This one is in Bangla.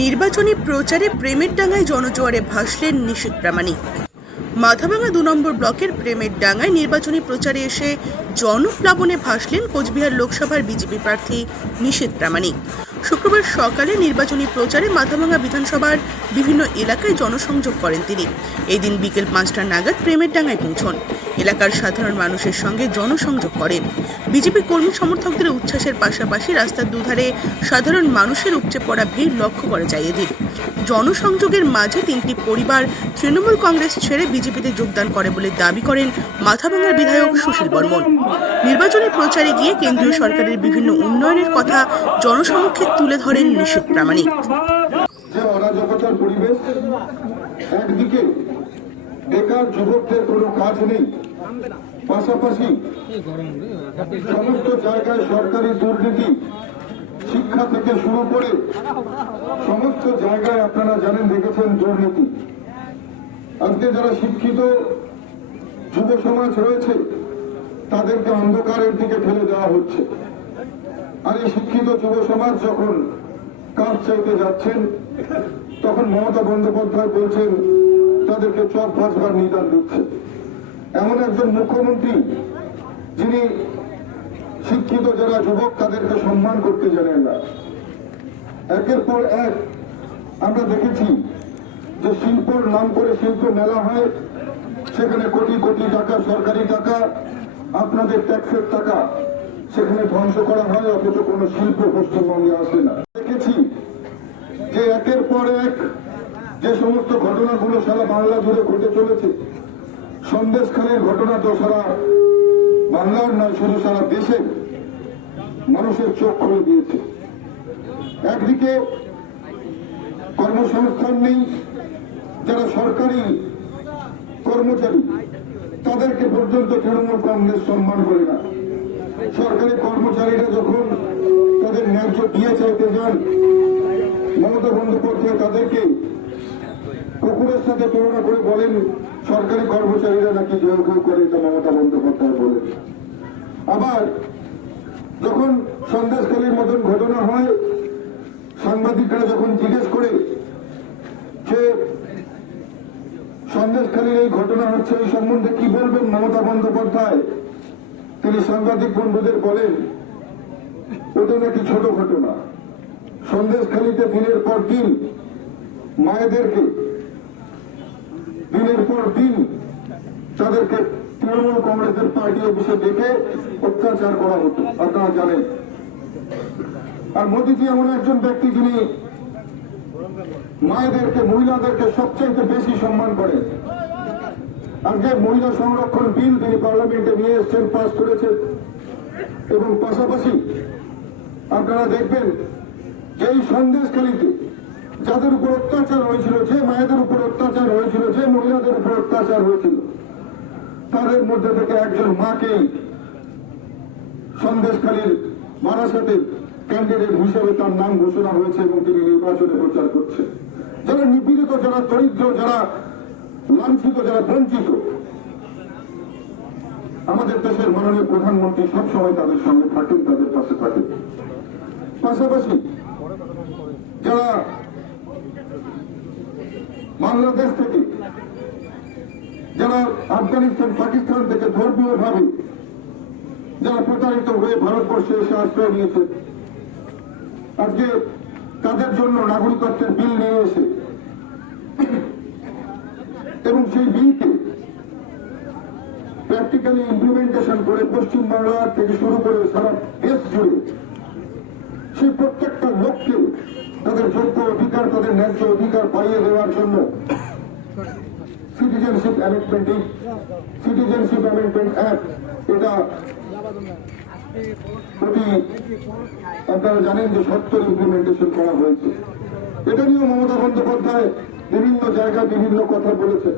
নির্বাচনী প্রচারে প্রেমের ডাঙ্গায় জনজোয়ারে ভাসলেন নিশীত প্রামাণিক। মাথাভাঙা দু নম্বর ব্লকের প্রেমের ডাঙায় নির্বাচনী প্রচারে এসে জনপ্লাবনে ভাসলেন কোচবিহার লোকসভার বিজেপি প্রার্থী নিশীত প্রামাণিক। শুক্রবার সকালে নির্বাচনী প্রচারে মাথাভাঙা বিধানসভার বিভিন্ন এলাকায় জনসংযোগ করেন তিনি। এই দিন বিকেল পাঁচটা নাগাদ প্রেমের ডাঙায় পৌঁছন। এলাকার সাধারণ মানুষের সঙ্গে জনসংযোগ করেন। বিজেপি কর্মী সমর্থকদের উচ্ছ্বাসের পাশাপাশি রাস্তার দুধারে সাধারণ মানুষের উপচে পড়া ভিড় লক্ষ্য করা যায় এদিন। জনসংযোগের মাঝে তিনটি পরিবার তৃণমূল কংগ্রেস ছেড়ে বিজেপিতে যোগদান করে বলে দাবি করেন মাথাভাঙার বিধায়ক সুশীল বর্মন। নির্বাচনী প্রচারে গিয়ে কেন্দ্রীয় সরকারের বিভিন্ন উন্নয়নের কথা জনসমক্ষে তুলে ধরেন নিশীথ প্রামাণিক। অরাজকতার পরিবেশ, একদিকে বেকার যুবকদের কোনো কাজ নেই, পাশাপাশি সমস্ত জায়গায় সরকারি দুর্নীতি, শিক্ষা থেকে শুরু করে সমস্ত জায়গায় আপনারা জানেন, দেখেছেন দুর্নীতি। আজকে যারা শিক্ষিত যুব সমাজ রয়েছে, তাদেরকে অন্ধকারের দিকে ফেলে দেওয়া হচ্ছে। আর এই শিক্ষিত যুব সমাজ যখন কাজ চাইতে যাচ্ছেন, তখন মমতা বন্দ্যোপাধ্যায় বলছেন, তাদেরকে চপ ভাজবার নিদান দিচ্ছে। এমন একজন মুখ্যমন্ত্রী, যিনি শিক্ষিত যারা যুবক, তাদেরকে সম্মান করতে জানেন না। একের পর এক আমরা দেখেছি যে শিল্পর নাম করে শিল্প মেলা হয়, সেখানে কোটি কোটি টাকা, সরকারি টাকা, আপনাদের ট্যাক্সের টাকা। সেখানে ধ্বংস করা হয়, অথচ কোনো শিল্প পশ্চিমবঙ্গে আসে না। দেখেছি যে একের পর এক যে সমস্ত ঘটনাগুলো সারা বাংলা জুড়ে ঘটে চলেছে, সন্দেশখালীর ঘটনা তো সারা বাংলার নয়, শুধু সারা দেশে মানুষের চোখ খুলে দিয়েছে। একদিকে কর্মসংস্থান নেই, যারা সরকারি কর্মচারী, তাদেরকে পর্যন্ত তৃণমূল কংগ্রেস সম্মান করে না। সরকারি কর্মচারীরা যখন তাদের ন্যায্য দিয়ে চাইতে যান, মমতা বন্দ্যোপাধ্যায় তাদেরকে কুকুরের সাথে তুলনা করে বলেন, সরকারি কর্মচারীরা নাকি কেউ করে এটা মমতা বন্দ্যোপাধ্যায় বলেন। আবার যখন সন্দেশকালীর মতন ঘটনা হয়, সাংবাদিকরা যখন জিজ্ঞেস করে যে সন্দেশখালীর এই ঘটনা হচ্ছে, এই সম্বন্ধে কি বলবেন মমতা বন্দ্যোপাধ্যায়? তিনি সাংবাদিক বন্ধুদের বলেন, ওটা নাকি ছোট ঘটনা। সন্দেশখালীতে দিনের পর দিন মায়েদেরকে, দিনের পর দিন তাদেরকে তৃণমূল কংগ্রেসের পার্টি অফিসে ডেকে অত্যাচার করা হতো। আপনারা জানেন। আর মোদীজি এমন একজন ব্যক্তি যিনি মায়েদেরকে, মহিলাদেরকে সবচেয়ে বেশি সম্মান করেন। আজকে মহিলা সংরক্ষণ বিল তিনি পার্লামেন্টে নিয়ে এসছেন, পাস করেছেন। এবং পাশাপাশি আপনারা দেখবেন যে এই সন্দেশখালীতে যাদের উপর অত্যাচার হয়েছিল, যে মায়েদের উপর অত্যাচার হয়েছিল, যে মহিলাদের উপর অত্যাচার হয়েছিল, তাদের মধ্যে থেকে একজন মাকে সন্দেশখালীর বারাসাতের ক্যান্ডিডেট হিসেবে তার নাম ঘোষণা হয়েছে এবং তিনি নির্বাচনে প্রচার করছেন। যারা নিপীড়িত, যারা দরিদ্র, যারা লাঞ্ছিত যারা বঞ্চিত, আমাদের দেশের মাননীয় প্রধানমন্ত্রী সবসময় তাদের সঙ্গে থাকেন, তাদের পাশে থাকেন। পাশাপাশি যারা বাংলাদেশ থেকে, যারা আফগানিস্তান, পাকিস্তান থেকে ধর্মীয় ভাবে যারা প্রতারিত হয়ে ভারতবর্ষে এসে আশ্রয় নিয়েছে, আজকে তাদের জন্য নাগরিকত্বের বিল নিয়ে এসে এবং সেই বিলকে প্র্যাকটিক্যালি ইমপ্লিমেন্টেশন করে পশ্চিমবাংলার থেকে শুরু করে সারা দেশ জুড়ে সেই প্রত্যেকটা লোককে তাদের যোগ্য অধিকার, তাদের ন্যায্য অধিকার পাইয়ে দেওয়ার জন্য citizenship amendment citizenship amendment act এটা প্রতি আপনারা জানেন যে সত্তর ইমপ্লিমেন্টেশন করা হয়েছে। এটা নিয়েও মমতা বন্দ্যোপাধ্যায় বিভিন্ন জায়গায় বিভিন্ন কথা বলেছেন।